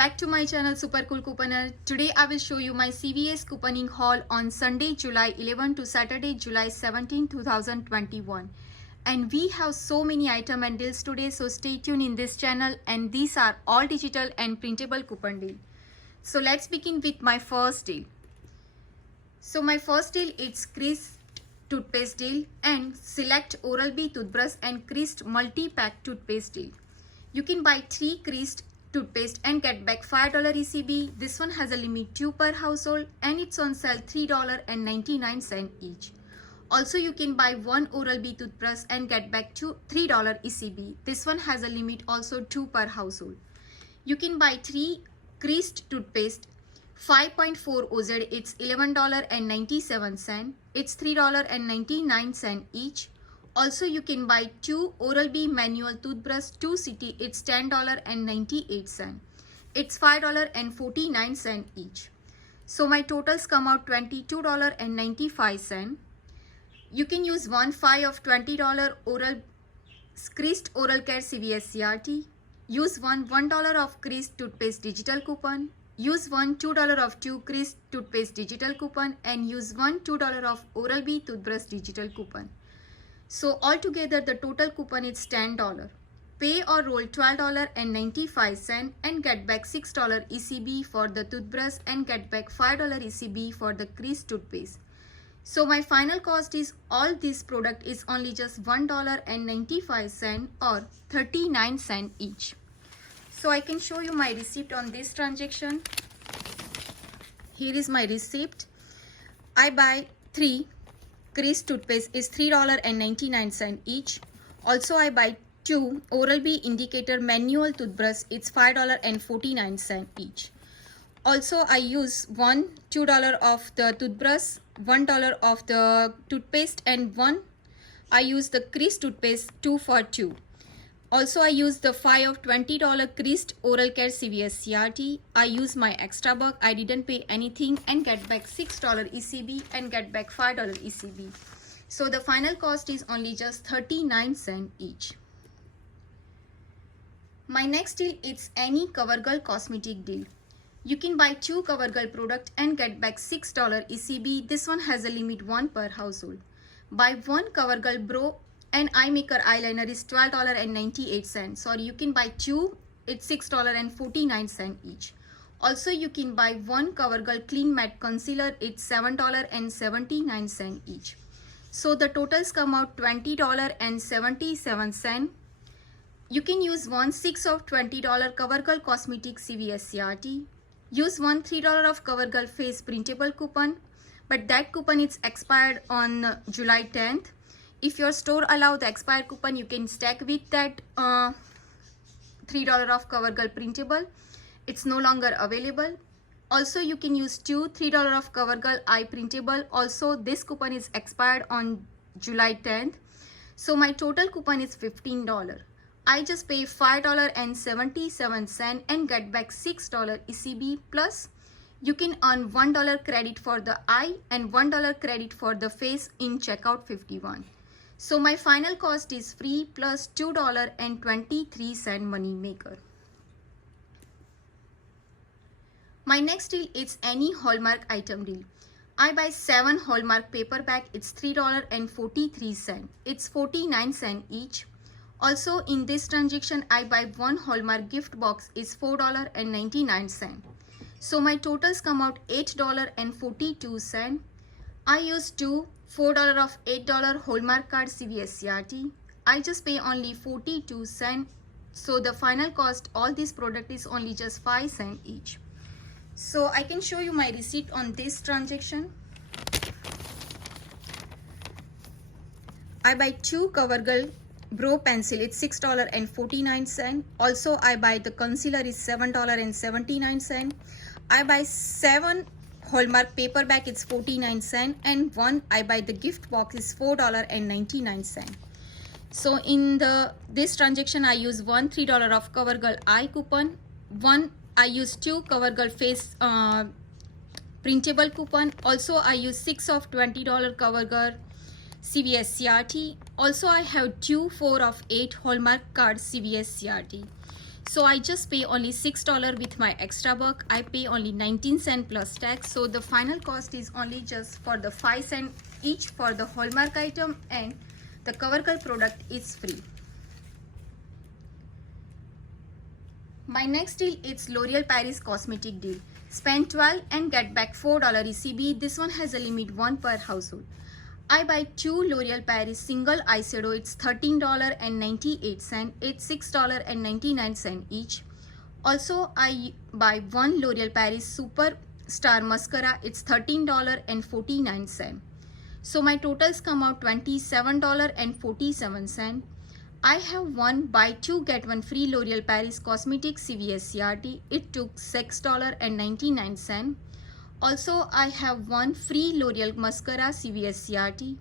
back to my channel Super Cool Couponer. Today I will show you my CVS couponing haul on Sunday July 11 to Saturday July 17, 2021. And we have so many item and deals today, so stay tuned in this channel, and these are all digital and printable coupon deal. So let's begin with my first deal. So my first deal is Crest toothpaste deal and select Oral-B toothbrush and Crest multi-pack toothpaste deal. You can buy 3 Crest toothpaste and get back $5 ECB. This one has a limit 2 per household and it's on sale $3.99 each. Also, you can buy 1 Oral-B toothbrush and get back $3 ECB. This one has a limit also 2 per household. You can buy 3 Crest toothpaste 5.4 OZ, it's $11.97. It's $3.99 each. Also, you can buy 2 Oral-B manual toothbrush 2 city, it's $10.98. It's $5.49 each. So my totals come out $22.95. You can use 1/5 of $20 Crest Oral Care CVS CRT. Use $1 of Crest toothpaste digital coupon. Use $2 of 2 Crest toothpaste digital coupon and use $2 of Oral-B toothbrush digital coupon. So altogether the total coupon is $10. Pay or roll $12.95 and get back $6 ECB for the toothbrush and get back $5 ECB for the Crest toothpaste. So my final cost is all this product is only just $1.95 or 39 cents each. So I can show you my receipt on this transaction. Here is my receipt. I buy 3 Crest toothpaste is $3.99 each. Also, I buy 2 Oral-B indicator manual toothbrush. It's $5.49 each. Also, I use $2 of the toothbrush, $1 of the toothpaste, and I use the Crest toothpaste 2 for 2. Also, I use the 5 of $20 Crest Oral Care CVS CRT. I use my extra buck. I didn't pay anything and get back $6 ECB and get back $5 ECB. So the final cost is only just 39 cents each. My next deal is any CoverGirl cosmetic deal. You can buy 2 CoverGirl product and get back $6 ECB. This one has a limit 1 per household. Buy 1 CoverGirl Brow and eye maker eyeliner is $12.98. Sorry, you can buy 2, it's $6.49 each. Also, you can buy 1 CoverGirl clean matte concealer, it's $7.79 each. So the totals come out $20.77. You can use 1/6 of $20 CoverGirl cosmetic CVS CRT. Use $3 of CoverGirl face printable coupon, but that coupon is expired on July 10th. If your store allow the expired coupon, you can stack with that $3 of CoverGirl printable. It's no longer available. Also, you can use $3 of CoverGirl eye printable. Also, this coupon is expired on July 10th. So my total coupon is $15. I just pay $5.77 and get back $6 ECB, plus you can earn $1 credit for the eye and $1 credit for the face in checkout 51. So my final cost is free plus $2.23 money maker. My next deal is any Hallmark item deal. I buy 7 Hallmark paper bag, it's $3.43. It's 49 cents each. Also, in this transaction, I buy 1 Hallmark gift box, is $4.99. So my totals come out $8.42. I use 2 $4 of $8 Hallmark card CVS CRT. I just pay only 42 cents. So the final cost, all this product is only just 5 cents each. So I can show you my receipt on this transaction. I buy 2 CoverGirl Brow pencil, it's $6.49. Also, I buy the concealer is $7.79. I buy 7 Hallmark paper bag, it's 49 cents, and 1 I buy the gift box is $4.99. So in this transaction, I use $3 of CoverGirl eye coupon, I use 2 CoverGirl face printable coupon. Also, I use 6 of $20 CoverGirl CVS CRT. Also, I have 4 of 8 Hallmark cards CVS CRT. So I just pay only $6 with my extra buck. I pay only 19 cents plus tax. So the final cost is only just for the 5 cents each for the hallmark item, and the CoverGirl product is free. My next deal is L'Oreal Paris cosmetic deal. Spend 12 and get back $4 ECB. This one has a limit 1 per household. I buy 2 L'Oreal Paris single eyeshadow. It's $13.98. It's $6.99 each. Also, I buy 1 L'Oreal Paris Super Star Mascara. It's $13.49. So my totals come out $27.47. I have one buy 2 get 1 free L'Oreal Paris Cosmetic CVS CRT. It took $6.99. Also, I have one free L'Oreal Mascara CVS CRT.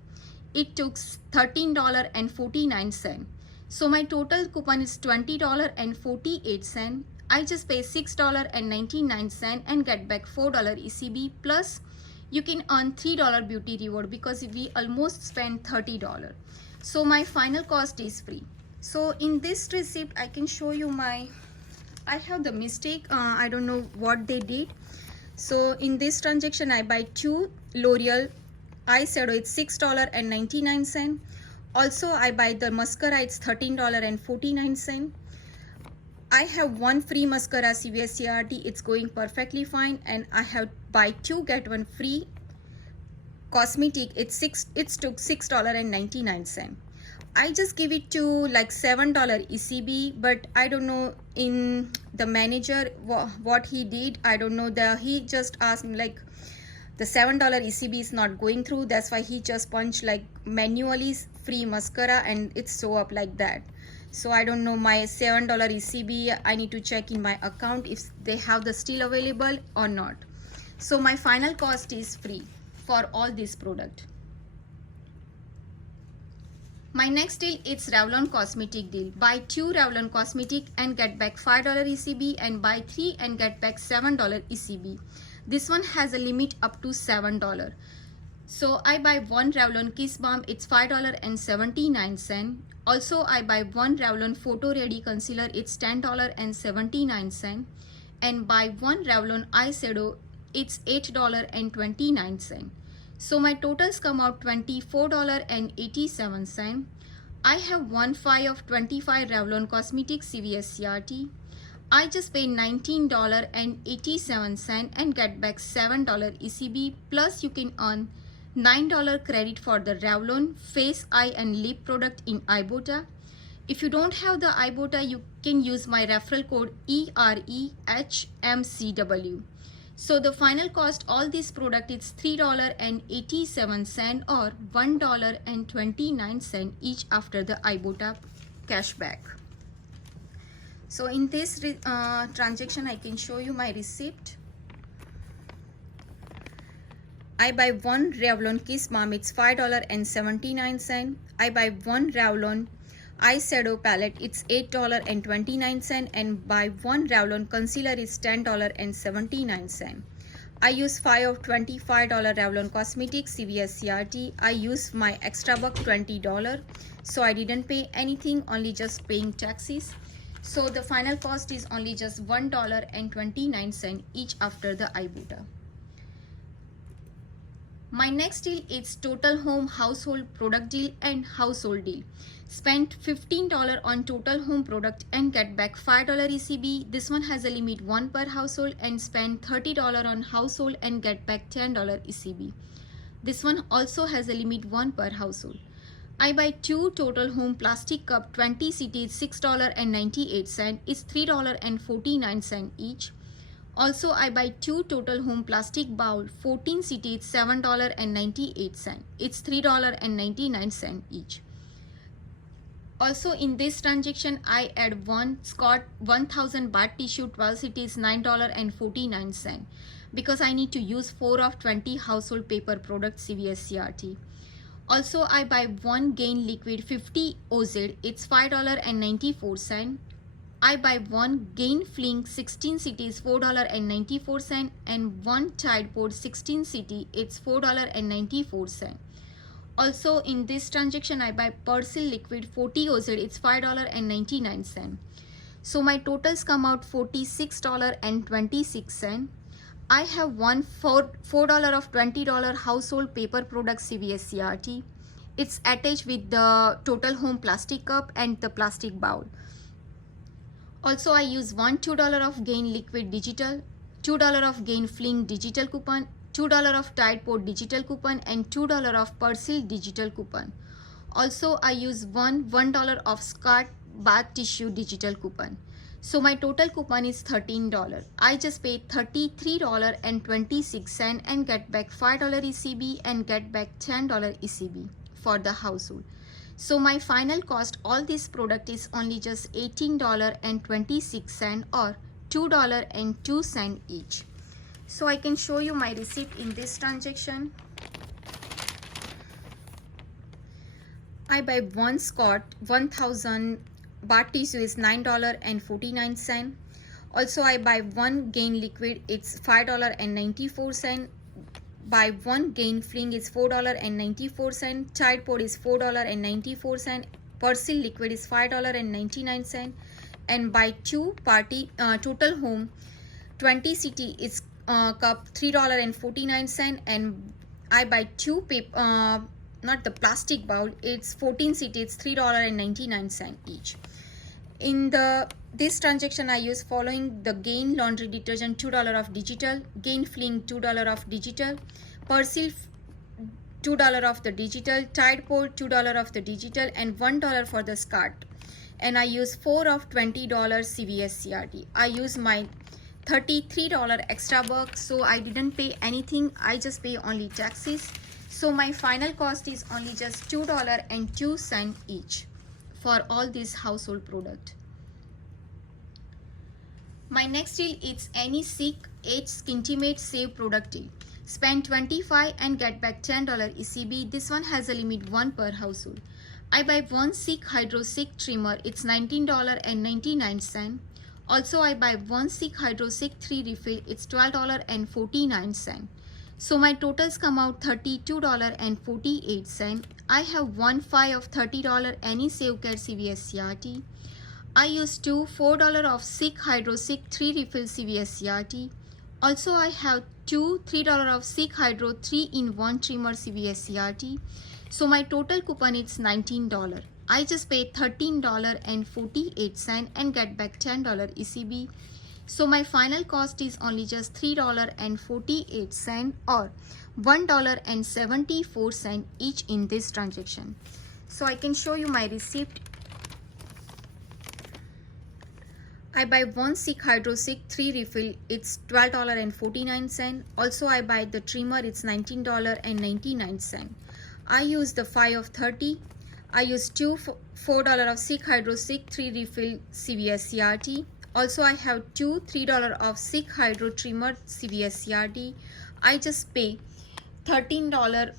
It took $13.49. So my total coupon is $20.48. I just pay $6.99 and get back $4 ECB, plus you can earn $3 beauty reward because we almost spent $30. So my final cost is free. So in this receipt I can show you I have the mistake. I don't know what they did. So in this transaction I buy 2 L'Oreal eyeshadow. It's $6.99. Also I buy the mascara. It's $13.49. I have one free mascara CVS CRT. It's going perfectly fine. And I have buy 2 get 1 free cosmetic. It took $6.99. I just give it to like $7 ECB, but I don't know in the manager what he did. I don't know. He just asked me like the $7 ECB is not going through. That's why he just punched like manually free mascara and it show up like that. So I don't know my $7 ECB. I need to check in my account if they have the still available or not. So my final cost is free for all this product. My next deal is Revlon cosmetic deal. Buy 2 Revlon cosmetic and get back $5 ECB, and buy 3 and get back $7 ECB. This one has a limit up to $7. So I buy 1 Revlon Kiss Balm. It's $5.79. Also I buy 1 Revlon Photo Ready Concealer. It's $10.79. And buy 1 Revlon eyeshadow. It's $8.29. So my totals come out $24.87. I have 1 5 of 25 Revlon Cosmetics CVS CRT. I just pay $19.87 and get back $7 ECB, plus you can earn $9 credit for the Revlon face, eye and lip product in Ibotta. If you don't have the Ibotta, you can use my referral code EREHMCW. So the final cost all this product is $3.87 or $1.29 each after the Ibotta cashback. So in this transaction I can show you my receipt. I buy 1 Revlon Kiss Balm. It's $5.79. I buy 1 Revlon eyeshadow palette. It's $8.29, and buy 1 Revlon concealer is $10.79. I use 5 of $25 Revlon Cosmetics CVS CRT. I use my extra buck $20, so I didn't pay anything, only just paying taxes. So the final cost is only just $1.29 each after the Ibotta. My next deal is Total Home Household Product Deal and Household Deal. Spend $15 on Total Home product and get back $5 ECB. This one has a limit 1 per household, and spend $30 on household and get back $10 ECB. This one also has a limit 1 per household. I buy 2 Total Home plastic cup 20 cc. $6.98. It's $3.49 each. Also, I buy 2 Total Home plastic bowl 14 cc. It's $7.98. It's $3.99 each. Also in this transaction I add 1 Scott 1000 baht tissue 12 cities $9.49 because I need to use 4 of 20 household paper products CVS CRT. Also I buy 1 Gain liquid 50 OZ. It's $5.94. I buy 1 Gain Fling 16 cities $4.94, and 1 Tide Pod 16 city. It's $4.94. Also in this transaction I buy Persil liquid 40 OZ. It's $5.99. So my totals come out $46.26. I have won $4 of $20 household paper product CVS CRT. It's attached with the Total Home plastic cup and the plastic bowl. Also, I use $2 of Gain Liquid Digital, $2 of Gain Fling Digital coupon, $2 of Tide Pod Digital coupon, and $2 of Persil Digital coupon. Also, I use $1 of Scott Bath Tissue Digital coupon. So my total coupon is $13. I just paid $33.26 and get back $5 ECB and get back $10 ECB for the household. So my final cost, all this product is only just $18.26 or $2.02 each. So I can show you my receipt in this transaction. I buy one Scott 1000 bath tissue is $9.49. Also I buy one Gain liquid, it's $5.94. Buy one Gain Fling is $4.94. Tide Pod is $4.94. Persil liquid is $5.99. And buy two Total Home 20 CT is cup $3.49. And I buy two paper not the plastic bowl, it's 14 CT, it's $3.99 each. In this transaction I use following: the Gain laundry detergent $2 of digital, Gain Fling $2 of digital, Persil $2 of the digital, Tide Pod $2 of the digital, and $1 for the Scott. And I use 4 of $20 CVS CRT. I use my $33 extra buck, so I didn't pay anything, I just pay only taxes. So my final cost is only just $2.02 each for all this household product. My next deal is any Seek Age Skintimate Save product deal. Spend $25 and get back $10 ECB. This one has a limit 1 per household. I buy one Seek Hydro Seek trimmer, it's $19.99. Also I buy one Seek Hydro Seek 3 refill, it's $12.49. So my totals come out $32.48. I have one 5 of $30 any Save Care CVS CRT. I use two $4 of Seek Hydro Seek 3 refill CVS CRT. Also I have two $3 of Seek Hydro 3-in-1 trimmer CVS CRT. So my total coupon is $19. I just paid $13.48 and get back $10 ECB. So my final cost is only just $3.48 or $1.74 each in this transaction. So I can show you my receipt. I buy one Seek Hydro Seek 3 refill, it's $12.49. Also I buy the trimmer, it's $19.99. I use the 5 of 30. I use two $4 of Seek Hydro Seek 3 refill CVS CRT. Also I have two $3 of Seek Hydro trimmer CVS CRT. I just pay $13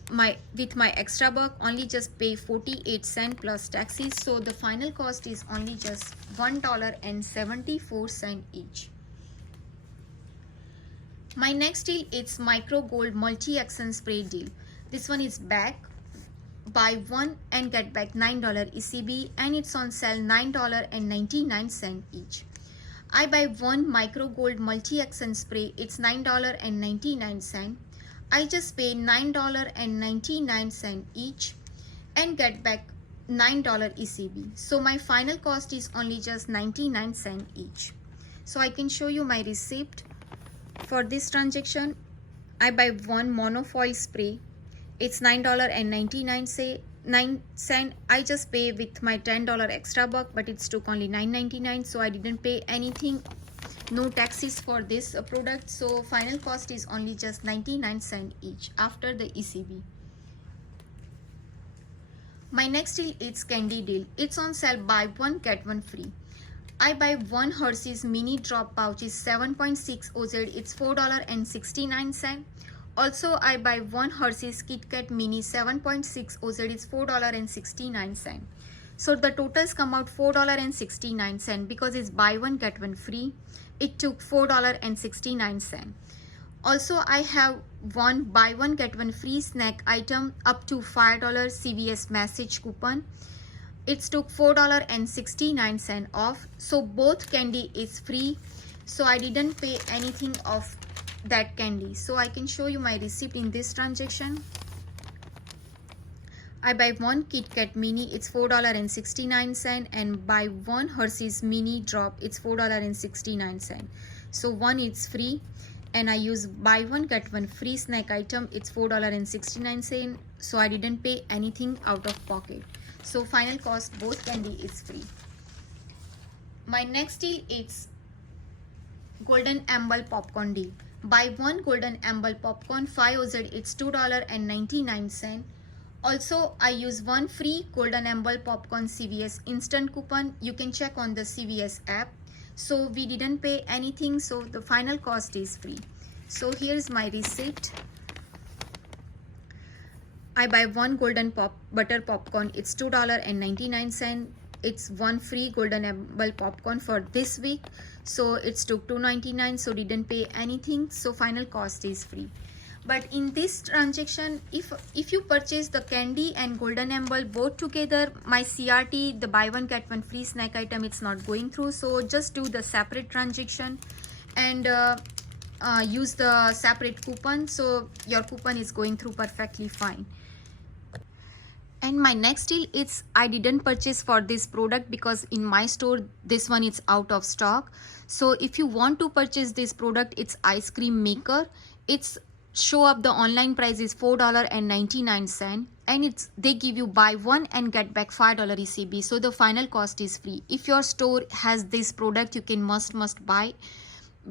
with my extra buck, only just pay 48 cents plus taxes. So the final cost is only just $1.74 each. My next deal is Micro Gold Multi-Action Spray deal. This one is back. Buy one and get back $9 ECB, and it's on sale $9.99 each. I buy one Micro Gold Multi-Action Spray, it's $9.99. I just pay $9.99 each and get back $9 ECB. So my final cost is only just 99 cents each. So I can show you my receipt for this transaction. I buy one monofoil spray, it's $9.99. I just pay with my $10 extra buck, but it's took only $9.99, so I didn't pay anything, no taxes for this product. So final cost is only just 99 cents each after the ECB. My next deal is candy deal. It's on sale, buy one get one free. I buy one Hershey's mini drop pouch, is 7.6 OZ, it's $4.69. Also I buy one Hershey's Kit Kat mini 7.6 OZ, it's $4.69. So the totals come out $4.69 because it's buy one get one free. It took $4.69. Also I have one buy one get one free snack item up to $5 CVS message coupon. It's took $4.69 off. So both candy is free. So I didn't pay anything of that candy. So I can show you my receipt in this transaction. I buy one Kit Kat mini, it's $4.69, and buy one Hershey's mini drop, it's $4.69. So one is free, and I use buy one get one free snack item, it's $4.69. So I didn't pay anything out of pocket. So final cost both candy is free. My next deal is Golden Amble popcorn deal. Buy one Golden Amble popcorn 5 OZ, it's $2.99. Also, I use one free Golden Amble popcorn CVS instant coupon. You can check on the CVS app. So we didn't pay anything, so the final cost is free. So here is my receipt. I buy one Golden Butter popcorn, it's $2.99. It's one free Golden Amble popcorn for this week. So it's took $2.99, so didn't pay anything. So final cost is free. But in this transaction, if you purchase the candy and Golden Amble both together, my CRT, the buy one get one free snack item, it's not going through. So just do the separate transaction and use the separate coupon. So your coupon is going through perfectly fine. And my next deal is I didn't purchase for this product because in my store this one is out of stock. So if you want to purchase this product, it's ice cream maker. It's show up the online price is $4.99, and they give you buy one and get back $5 ECB. So the final cost is free. If your store has this product, you can must buy,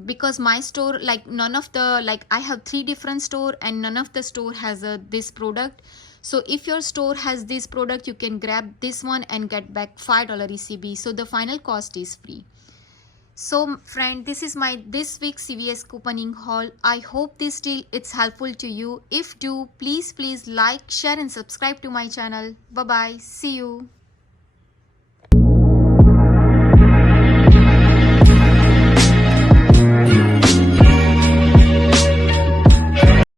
because my store, like none of the, like I have 3 different store and none of the store has this product. So if your store has this product, you can grab this one and get back $5 ECB. So the final cost is free. So friend, this is my this week's CVS couponing haul. I hope this deal it's helpful to you. If do, please like, share and subscribe to my channel. Bye bye. See you.